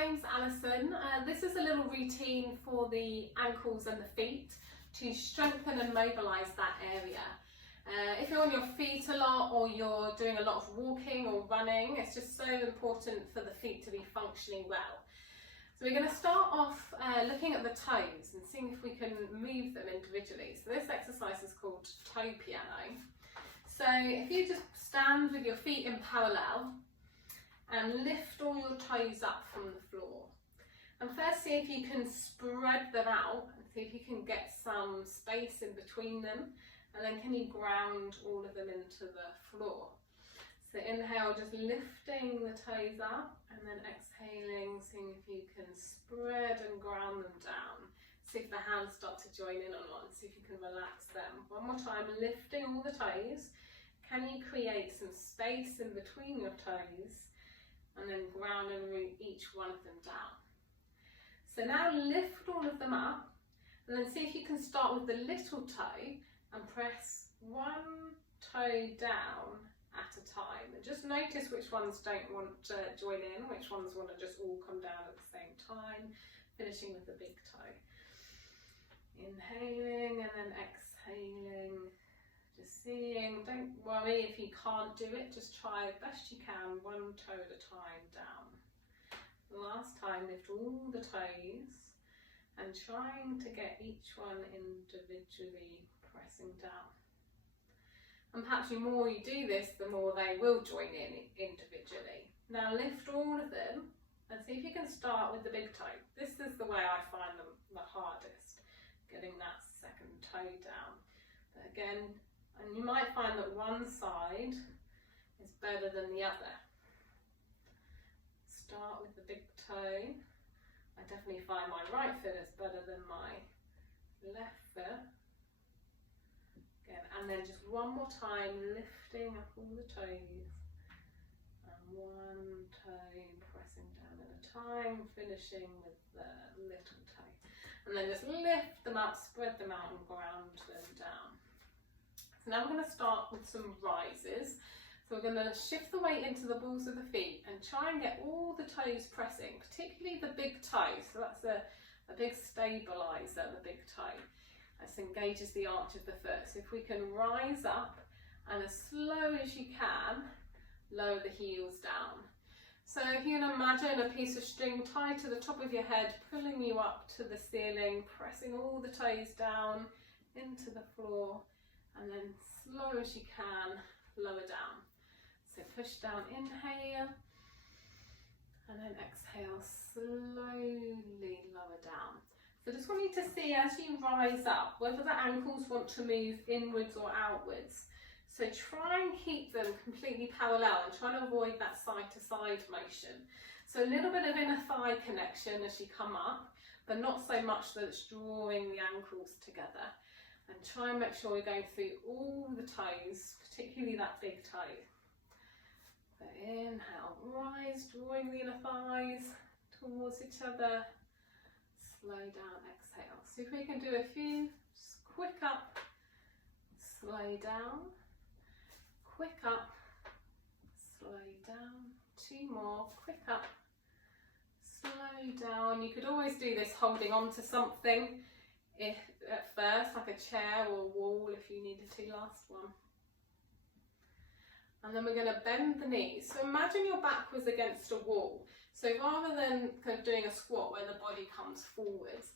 name's Alison. This is a little routine for the ankles and the feet to strengthen and mobilise that area. If you're on your feet a lot or you're doing a lot of walking or running, it's just so important for the feet to be functioning well. So we're going to start off looking at the toes and seeing if we can move them individually. So this exercise is called toe piano. So if you just stand with your feet in parallel and lift all your toes up from the floor. And first see if you can spread them out and see if you can get some space in between them, and then can you ground all of them into the floor. So inhale, just lifting the toes up, and then exhaling, seeing if you can spread and ground them down. See if the hands start to join in on one, see if you can relax them. One more time, lifting all the toes. Can you create some space in between your toes? And then ground and root each one of them down. So now lift all of them up, and then see if you can start with the little toe and press one toe down at a time. And just notice which ones don't want to join in, which ones want to just all come down at the same time, finishing with the big toe. Inhaling and then exhaling. Just seeing, don't worry if you can't do it, just try as best you can, one toe at a time down. Last time, lift all the toes and trying to get each one individually pressing down. And perhaps the more you do this, the more they will join in individually. Now lift all of them and see if you can start with the big toe. This is the way I find them the hardest, getting that second toe down. But again, and you might find that one side is better than the other. Start with the big toe. I definitely find my right foot is better than my left foot. Again, and then just one more time, lifting up all the toes. And one toe pressing down at a time, finishing with the little toe. And then just lift them up, spread them out and ground them down. So now we're going to start with some rises. So we're going to shift the weight into the balls of the feet and try and get all the toes pressing, particularly the big toe. So that's a big stabiliser, the big toe. This engages the arch of the foot. So if we can rise up and as slow as you can, lower the heels down. So if you can imagine a piece of string tied to the top of your head, pulling you up to the ceiling, pressing all the toes down into the floor, and then slow as you can, lower down. So push down, inhale, and then exhale, slowly lower down. So just want you to see as you rise up, whether the ankles want to move inwards or outwards. So try and keep them completely parallel and try to avoid that side to side motion. So a little bit of inner thigh connection as you come up, but not so much that it's drawing the ankles together. And try and make sure we're going through all the toes, particularly that big toe. So inhale, rise, drawing the inner thighs towards each other. Slow down, exhale. See if we can do a few. Just quick up, slow down, quick up, slow down. Two more, quick up, slow down. You could always do this holding on to something. If at first, like a chair or a wall if you needed to, last one. And then we're going to bend the knees. So imagine your back was against a wall. So rather than kind of doing a squat where the body comes forwards,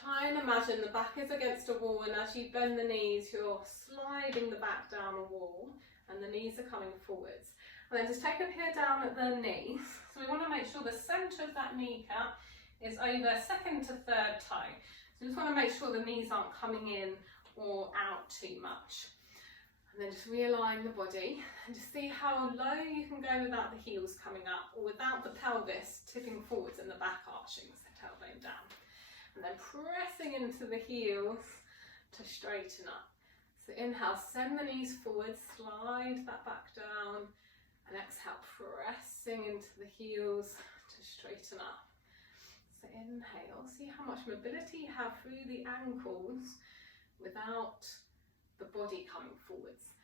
try and imagine the back is against a wall, and as you bend the knees, you're sliding the back down a wall and the knees are coming forwards. And then just take a peer down at the knees. So we want to make sure the centre of that kneecap is over second to third toe. So just want to make sure the knees aren't coming in or out too much. And then just realign the body and just see how low you can go without the heels coming up or without the pelvis tipping forwards and the back arching, so tailbone down. And then pressing into the heels to straighten up. So inhale, send the knees forward, slide that back down, and exhale, pressing into the heels to straighten up. So inhale, see how much mobility you have through the ankles without the body coming forwards.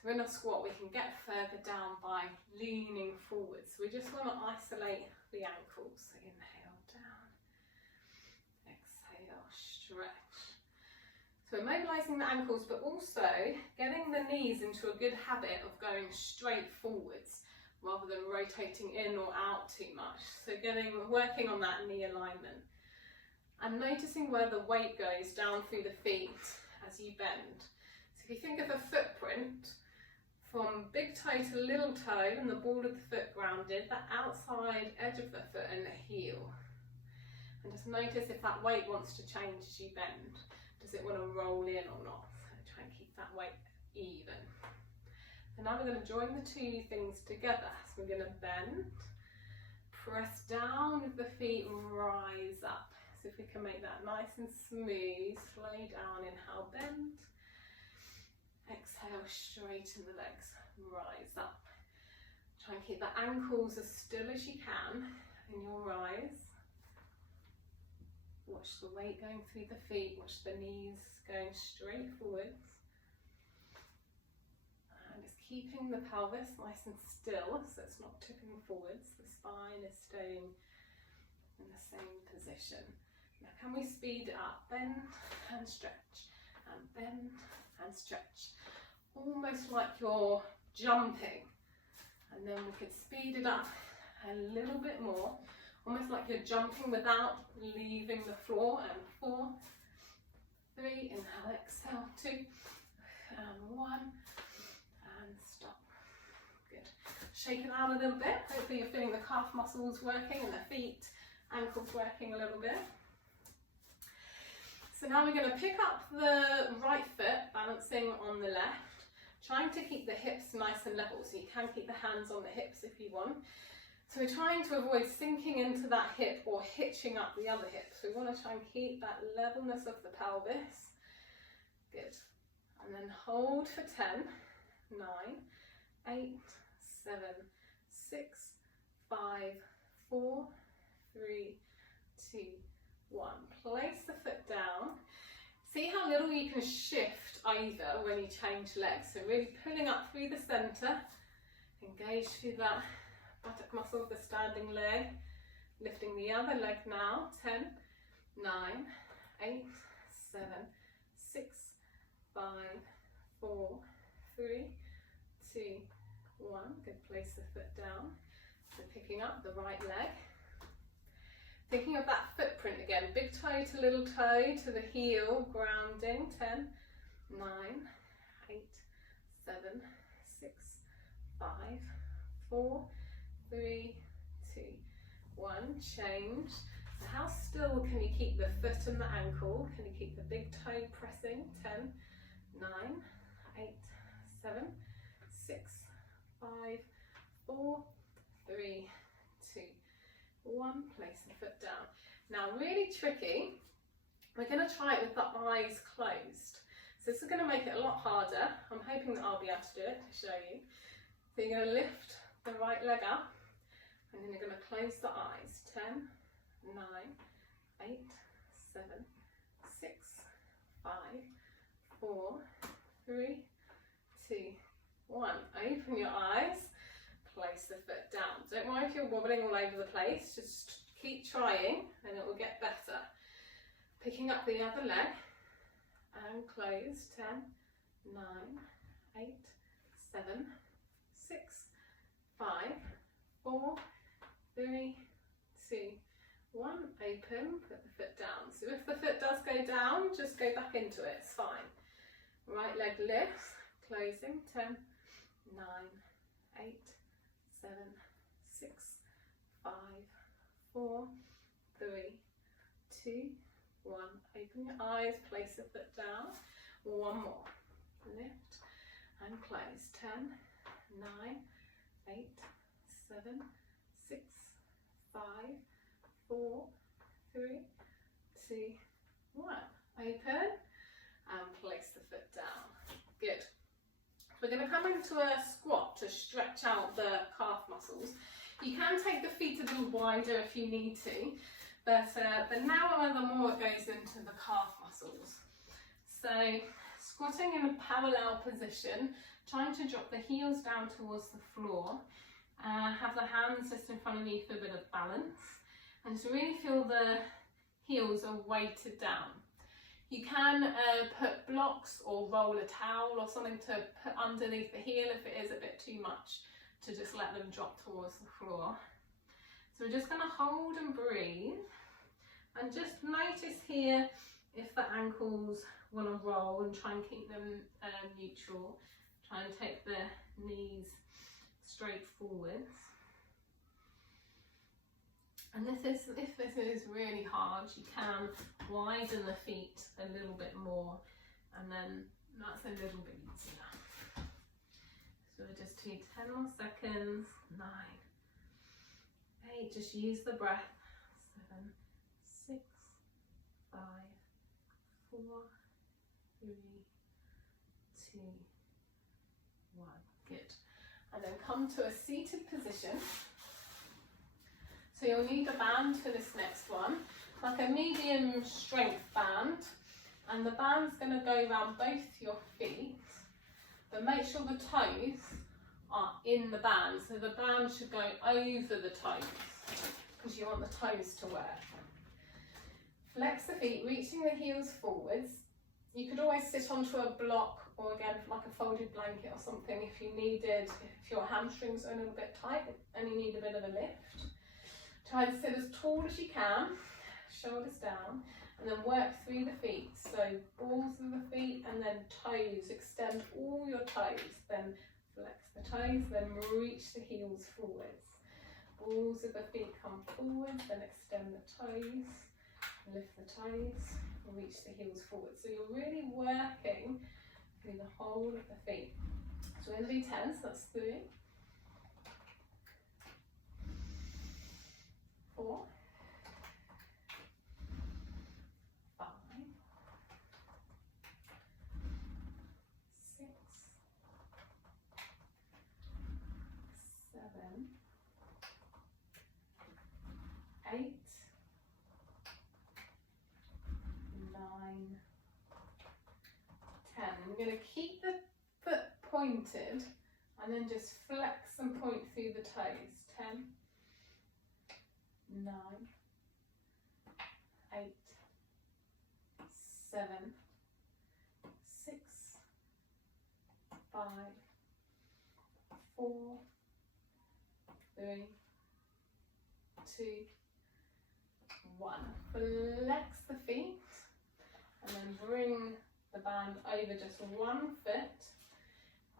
So in a squat we can get further down by leaning forwards. So we just want to isolate the ankles. So inhale down, exhale, stretch. So we're mobilising the ankles, but also getting the knees into a good habit of going straight forwards rather than rotating in or out too much. So working on that knee alignment. And noticing where the weight goes down through the feet as you bend. So if you think of a footprint, from big toe to little toe and the ball of the foot grounded, the outside edge of the foot and the heel. And just notice if that weight wants to change as you bend. Does it want to roll in or not? So try and keep that weight even. And now we're going to join the two things together. So we're going to bend, press down with the feet, rise up. So if we can make that nice and smooth, slow down, inhale, bend. Exhale, straighten the legs, rise up. Try and keep the ankles as still as you can in your rise. Watch the weight going through the feet, watch the knees going straight forwards. And just keeping the pelvis nice and still so it's not tipping forwards. The spine is staying in the same position. Now can we speed it up? Bend and stretch, and bend and stretch. Almost like you're jumping. And then we could speed it up a little bit more. Almost like you're jumping without leaving the floor. And 4, 3, inhale, exhale, 2, and 1, and stop. Good. Shake it out a little bit. Hopefully you're feeling the calf muscles working and the feet, ankles working a little bit. So now we're going to pick up the right foot, balancing on the left, trying to keep the hips nice and level, so you can keep the hands on the hips if you want. So we're trying to avoid sinking into that hip or hitching up the other hip. So we want to try and keep that levelness of the pelvis. Good. And then hold for 10, 9, 8, 7, 6, 5, 4, 3, 2, 1. Place the foot down. See how little you can shift either when you change legs. So really pulling up through the centre, engage through that buttock muscle of the standing leg, lifting the other leg now. 10, 9, 8, 7, 6, 5, 4, 3, 2, 1. Good, place the foot down. So picking up the right leg. Thinking of that footprint again, big toe to little toe to the heel, grounding. 10, 9, 8, 7, 6, 5, 4, 3, 2, 1. Change. So how still can you keep the foot and the ankle? Can you keep the big toe pressing? 10, 9, 8, 7, 6, 5, 4, 3, 2, 1. Place the foot down. Now really tricky, we're going to try it with the eyes closed. So this is going to make it a lot harder. I'm hoping that I'll be able to do it to show you. So you're going to lift the right leg up and then you're going to close the eyes. 10, 9, 8, 7, 6, 5, 4, 3, 2, 1. Open your eyes. Place the foot down. Don't worry if you're wobbling all over the place, just keep trying and it will get better. Picking up the other leg and close. 10, 9, 8, 7, 6, 5, 4, 3, 2, 1. Open, put the foot down. So if the foot does go down, just go back into it, it's fine. Right leg lifts, closing. 10, 9, 8, 7, 6, 5, 4, 3, 2, 1. Open your eyes, place the foot down. One more. Lift and close. 10, 9, 8, 7, 6, 5, 4, 3, 2, 1. Open and place the foot down. Good. We're going to come into a squat to stretch out the calf muscles. You can take the feet a little wider if you need to, but the narrower the more it goes into the calf muscles. So squatting in a parallel position, trying to drop the heels down towards the floor Have the hands just in front of you for a bit of balance, and just really feel the heels are weighted down. You can put blocks or roll a towel or something to put underneath the heel if it is a bit too much, to just let them drop towards the floor. So we're just going to hold and breathe, and just notice here if the ankles want to roll, and try and keep them neutral. Try and take the knees straight forwards. And if this is really hard, you can widen the feet a little bit more, and then that's a little bit easier. So we'll just do 10 more seconds. 9, 8, just use the breath. 7, 6, 5, 4, 3, 2, 1. Good. And then come to a seated position. So you'll need a band for this next one, like a medium strength band, and the band's going to go around both your feet, but make sure the toes are in the band, so the band should go over the toes, because you want the toes to work. Flex the feet, reaching the heels forwards. You could always sit onto a block, or again like a folded blanket or something if you needed, if your hamstrings are a little bit tight and you need a bit of a lift. Try to sit as tall as you can, shoulders down, and then work through the feet. So balls of the feet and then toes. Extend all your toes, then flex the toes, then reach the heels forwards. Balls of the feet come forwards, then extend the toes, lift the toes, and reach the heels forward. So you're really working through the whole of the feet. So we're going to do 10, so that's 3, 4, 5, 6, 7, 8, 9, 10. We're going to keep the foot pointed and then just flex and point through the toes. 10, 9, 8, 7, 6, 5, 4, 3, 2, 1. Flex the feet and then bring the band over just one foot,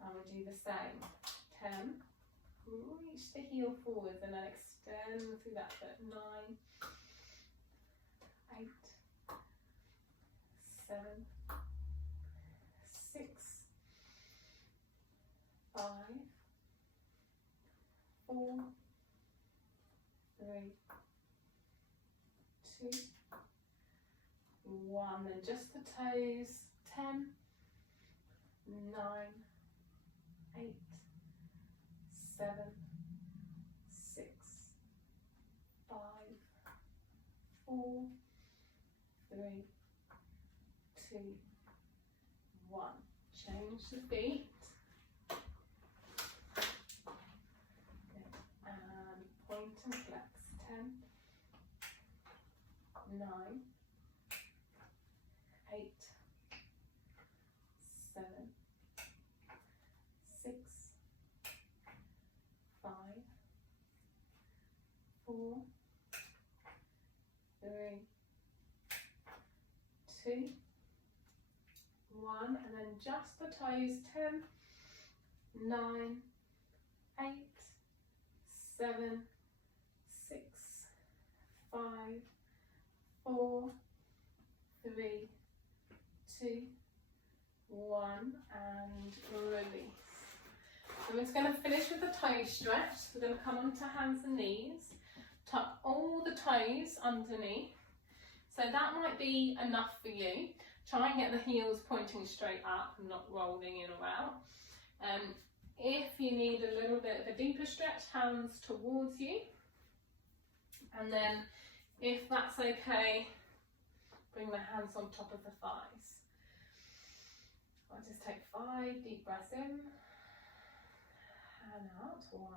and we'll do the same. 10, reach the heel forwards and then extend through that foot. 9, 8, 7, 6, 5, 4, 3, 2, 1. Then just the toes. 10, 9, 8, 7, 6, 5, 4, 3, 2, 1. Change the feet. Good. And point and flex. 10, 9, 8, 7, 6, 5, 4, 3, 2, 1, and then just the toes. 10, 9, 8, 7, 6, 5, 4, 3, 2, 1, and release. So we're just going to finish with the toe stretch. We're going to come onto hands and knees, tuck all the toes underneath. So that might be enough for you. Try and get the heels pointing straight up and not rolling in or out. If you need a little bit of a deeper stretch, hands towards you. And then if that's okay, bring the hands on top of the thighs. I'll just take 5 deep breaths in and out. 1,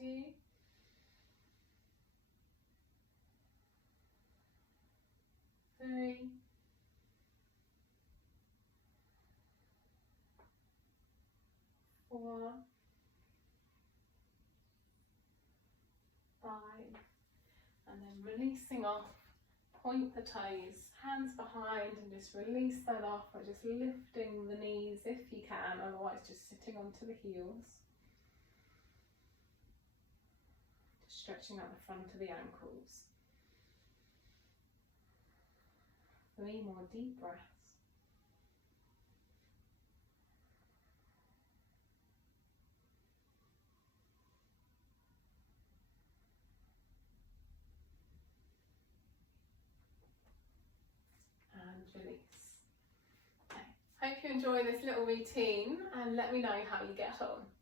2, 3, 4, 5, and then releasing off, point the toes, hands behind, and just release that off by just lifting the knees if you can, otherwise just sitting onto the heels. Just stretching out the front of the ankles. 3 more deep breaths. Release. Okay. Hope you enjoy this little routine and let me know how you get on.